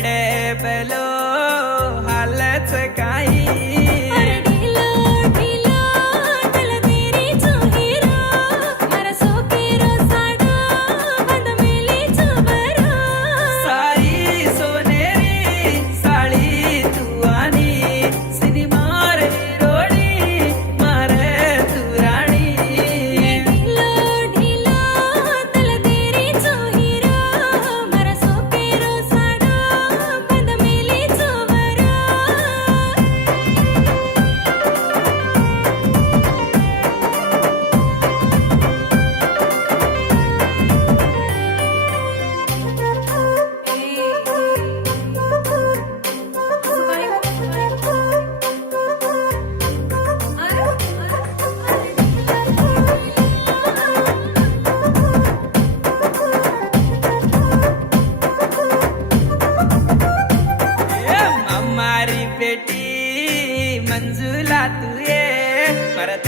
बड़े बेलो हालच काही अरे ढीलो ढीलो तल तेरी चोहीरो मारा सोकेरो साडो बंद मेली चोबरो साई सोनेरी साळी तू आणि सिनेमार हिरोणी मारे तू राणी ढीलो ढीलो तल तेरी चोहीरो मारा सोकेरो साडो बंद मेली चोबरो हमारी बेटी मंजुला तू ये मरत